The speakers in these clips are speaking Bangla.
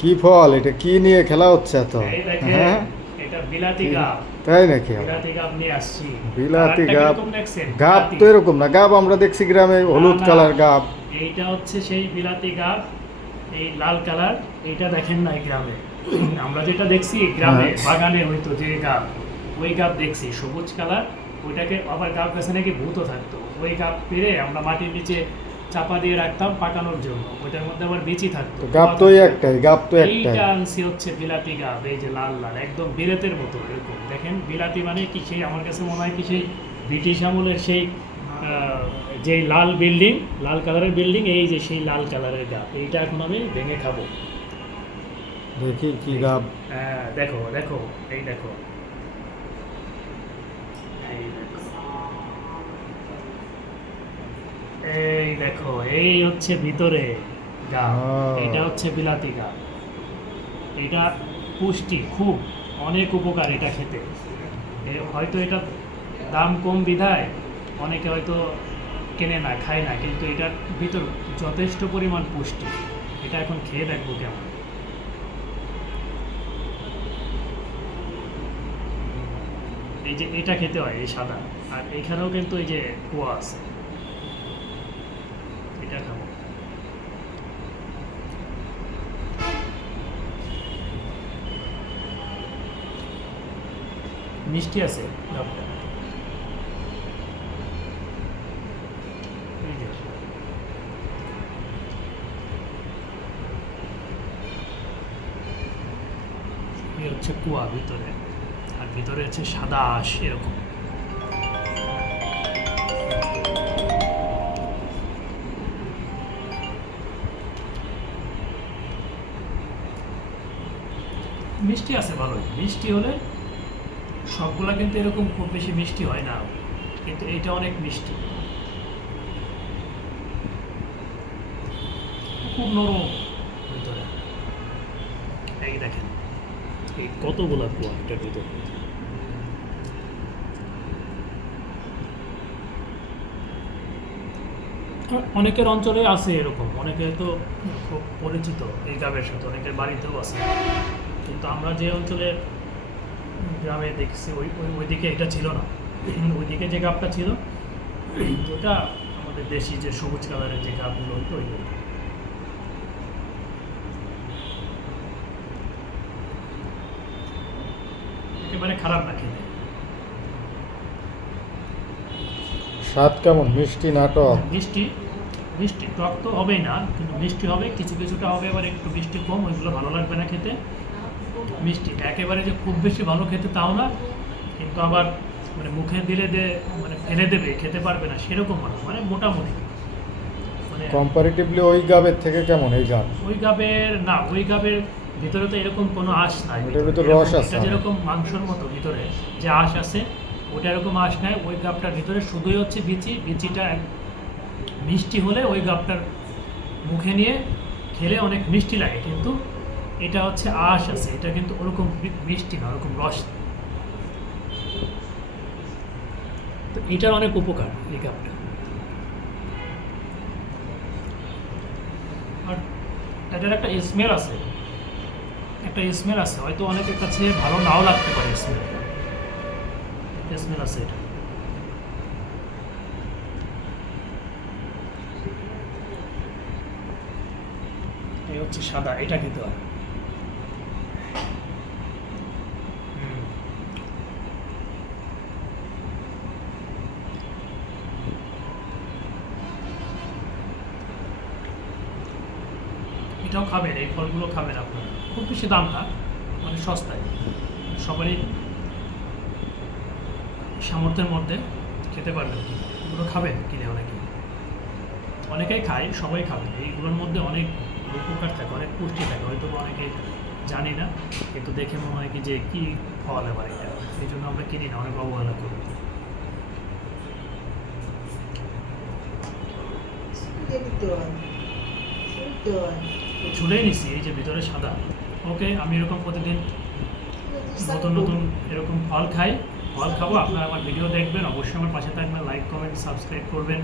কি ফল এটা, কি নিয়ে খেলা হচ্ছে এত? এই দেখেন, হ্যাঁ, এটা বিলাতি গাব। তাই নাকি? বিলাতি গাব নিয়ে আসছি। বিলাতি কালারটা গাব? কিরকম দেখছেন? গাব বিলাতি। তো এরকম না, গাব আমরা দেখছি গ্রামে না, হলুদ না, কালার গাব। এইটা হচ্ছে সেই বিলাতি গাব, এই লাল কালার। এইটা দেখেন না এই গ্রামে। আমরা যেটা দেখছি গ্রামে হ্যাঁ। বাগানে হইতো যে গাব, ওই গাব দেখছি সবুজ কালার। ওইটাকে আবার গাব গাছে নাকি ভূতও থাকতো। ওই গাব পেরে আমরা মাটির নিচে চাপা দিয়ে রাখতাম পাকানোর জন্য। ওইটার মধ্যে আবার বিচি থাকতো। তো গাব তো ওই একটাই, গাব তো একটাই। এইটা আনছি হচ্ছে বিলাতি গাব, এই যে লাল লাল একদম বিলেতের মতো এরকম দেখেন। বিলাতি মানে কি, সেই আমার কাছে মনে হয় কি সেই ব্রিটিশ আমলের সেই যে লাল বিল্ডিং, লাল কালারের বিল্ডিং, এই যে সেই লাল কালারের গাব। এইটা এখন আমি ভেঙে খাবো। দেখি কি গাব। হ্যাঁ, দেখো দেখো, এই দেখো, এই দেখো, এই দেখো, এই হচ্ছে ভিতরে গাব। ও। এটা হচ্ছে বিলাতি গাব। এটা পুষ্টি খুব, অনেক উপকার এটা খেতে। হয়তো এটা দাম কম বিধায় অনেকে হয়তো কেনে না, খায় না, কিন্তু এটার ভিতর যথেষ্ট পরিমাণ পুষ্টি। এটা এখন খেয়ে দেখবো কেমন। এই যে এটা খেতে হয়, এই সাদা। আর এখানেও কিন্তু এই যে কুয়া আছে, এটা খাবো। মিষ্টি আছে ডাবটা। এই যে এই হচ্ছে কুয়া ভিতরে, আর ভিতরে হচ্ছে সাদা আঁশ এরকম। মিষ্টি আছে ভালোই। মিষ্টি হলে সবগুলা কিন্তু এরকম খুব বেশি মিষ্টি হয় না, কিন্তু এইটা অনেক মিষ্টি, খুব নরম ভিতরে। এই দেখেন, এই কতগুলা কুয়া এটার ভিতরে। অনেকের অঞ্চলে আছে এরকম, অনেকে তো খুব পরিচিত এই গাবের সাথে, অনেকের বাড়িতেও আছে। কিন্তু আমরা যে অঞ্চলে গ্রামে দেখছি ওই ওই ওইদিকে এটা ছিল না। ওইদিকে যে গাবটা ছিল ওটা আমাদের দেশি যে সবুজ কালারের যে গাবগুলো হইতো ওইগুলো। একেবারে খারাপ না খেতে। স্বাদ কেমন, মিষ্টি না টক? মিষ্টি, মিষ্টি টক তো হবেই না, কিন্তু মিষ্টি হবে, কিছু কিছুটা হবে, এবার একটু মিষ্টি কম, ওইগুলো ভালো লাগবে না খেতে। মিষ্টি একেবারে যে খুব বেশি ভালো খেতে তাও না, কিন্তু আবার মানে মুখে দিলে যে মানে ফেলে দেবে, খেতে পারবে না সেরকম না, মানে মোটামুটি। মানে কম্পারেটিভলি ওই গাবের থেকে কেমন এই গাব? ওই গাবের না, ওই গাবের ভিতরে তো এরকম কোনো আঁশ নাই। ওটার ভিতর এরকম- রস আছে এটা অনেক। যেরকম মাংসর মতো ভিতরে যে আঁশ আছে, ওটা এরকম আঁশ নাই। ওই গাবটার ভিতরে শুধুই হচ্ছে বিচি। বিচিটা মিষ্টি হলে ওই গাবটার মুখে নিয়ে খেলে অনেক মিষ্টি লাগে, কিন্তু এটা হচ্ছে আঁশ আছে, এটা কিন্তু ওরকম মিষ্টি না, ওরকম রস না। তো এটার অনেক উপকার এই গাবটা। আর এটার একটা স্মেল আছে, একটা স্মেল আছে, হয়তো অনেকের কাছে ভালো নাও লাগতে পারে। স্মেল, স্মেল আছে এটা। এই হচ্ছে সাদা, এটা খেতে হয়। হুম। এটাও খাবেন, এই ফলগুলো খাবেন আপনারা, খুব বেশি দাম না, মানে সস্তায়, সবারই সামর্থ্যের মধ্যে খেতে পারবেন। এগুলো খাবেন কিনে, অনেকেই খায়, সবাই খাবেন। এইগুলোর মধ্যে অনেক উপকার থাকে, অনেক পুষ্টি থাকে, হয়তো বা অনেকে জানি না, কিন্তু দেখে মনে হয় কি যে কী ফল আবার এটা, এই জন্য আমরা কিনি না, অনেক অবহেলা করি। ছুলেই নিছি, এই যে ভিতরে সাদা। ওকে, আমি এরকম প্রতিদিন নতুন নতুন এরকম ফল খাই, ফল খাবো। আপনারা আমার ভিডিও দেখবেন, অবশ্যই আমার পাশে থাকবেন, লাইক কমেন্ট সাবস্ক্রাইব করবেন,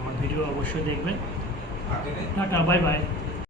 আমার ভিডিও অবশ্যই দেখবেন। Tata, bye bye.